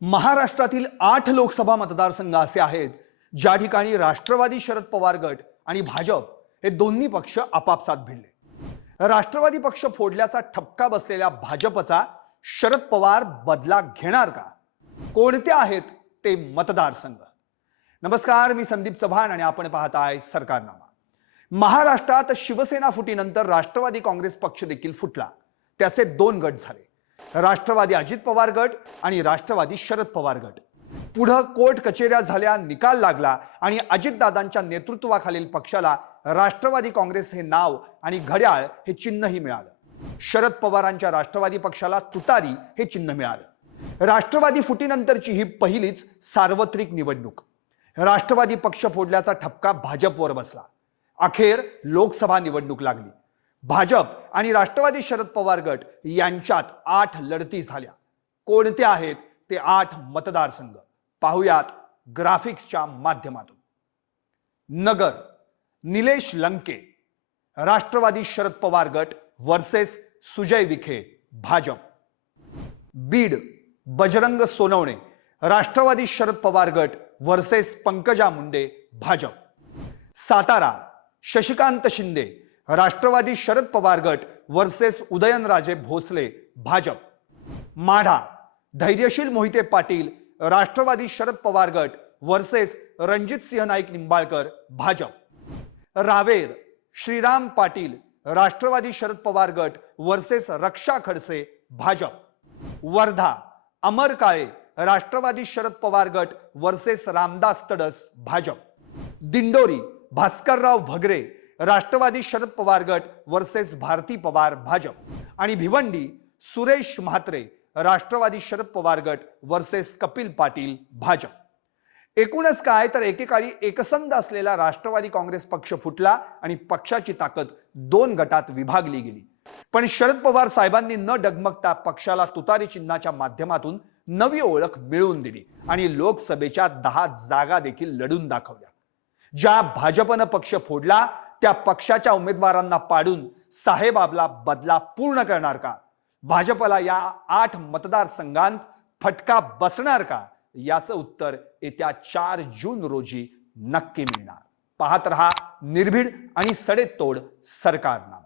महाराष्ट्रातील आठ लोकसभा मतदारसंघ असे आहेत ज्या ठिकाणी राष्ट्रवादी शरद पवार गट आणि भाजप हे दोन्ही पक्ष आपापसात भिडले. राष्ट्रवादी पक्ष फोडल्याचा ठपका बसलेल्या भाजपचा शरद पवार बदला घेणार का? कोणते आहेत ते मतदारसंघ? नमस्कार मी संदीप चव्हाण आणि आपण पाहत आहे सरकारनामा. महाराष्ट्रात शिवसेना फुटीनंतर राष्ट्रवादी काँग्रेस पक्ष देखील फुटला. त्याचे दोन गट झाले. राष्ट्रवादी अजित पवार गट आणि राष्ट्रवादी शरद पवार गट. पुढं कोर्ट कचेऱ्या झाल्या निकाल लागला आणि अजितदादांच्या नेतृत्वाखालील पक्षाला राष्ट्रवादी काँग्रेस हे नाव आणि घड्याळ हे चिन्हही मिळालं. शरद पवारांच्या राष्ट्रवादी पक्षाला तुतारी हे चिन्ह मिळालं. राष्ट्रवादी फुटीनंतरची ही पहिलीच सार्वत्रिक निवडणूक. राष्ट्रवादी पक्ष फोडल्याचा ठपका भाजपवर बसला. अखेर लोकसभा निवडणूक लागली. भाजप आणि राष्ट्रवादी शरद पवार गट यांच्यात आठ लढती झाल्या. कोणत्या आहेत? ते आठ मतदारसंघ. पाहुयात ग्राफिक्सच्या माध्यमातून. नगर निलेश लंके राष्ट्रवादी शरद पवार गट वर्सेस सुजय विखे भाजप. बीड बजरंग सोनवणे राष्ट्रवादी शरद पवार गट वर्सेस पंकजा मुंडे भाजप. सातारा शशिकांत शिंदे राष्ट्रवादी शरद पवार गट वर्सेस उदयनराजे भोसले भाजप. माढा धैर्यशील मोहिते पाटील राष्ट्रवादी शरद पवार गट वर्सेस रणजित सिंह नाईक निंबाळकर भाजप. रावेर श्रीराम पाटील राष्ट्रवादी शरद पवार गट वर्सेस रक्षा खडसे भाजप. वर्धा अमर काळे राष्ट्रवादी शरद पवार गट वर्सेस रामदास तडस भाजप. दिंडोरी भास्करराव भगरे राष्ट्रवादी शरद पवार गट वर्सेस भारती पवार भाजप. आणि भिवंडी सुरेश म्हात्रे राष्ट्रवादी शरद पवार गट वर्सेस कपिल पाटील भाजप. एकूणच काय तर एकेकाळी एकसंध असलेला राष्ट्रवादी काँग्रेस पक्ष फुटला आणि पक्षाची ताकद दोन गटात विभागली गेली. पण शरद पवार साहेबांनी न डगमगता पक्षाला तुतारी चिन्हाच्या माध्यमातून नवी ओळख मिळवून दिली आणि लोकसभेच्या दहा जागा देखील लढून दाखवल्या. ज्या भाजपनं पक्ष फोडला त्या पक्षाच्या उमेदवारांना पाडून साहेब आपला बदला पूर्ण करणार का? भाजपला या आठ मतदारसंघांत फटका बसणार का? याचं उत्तर येत्या चार जून रोजी नक्की मिळणार. पाहत रहा निर्भीड आणि सडेतोड सरकारनामा.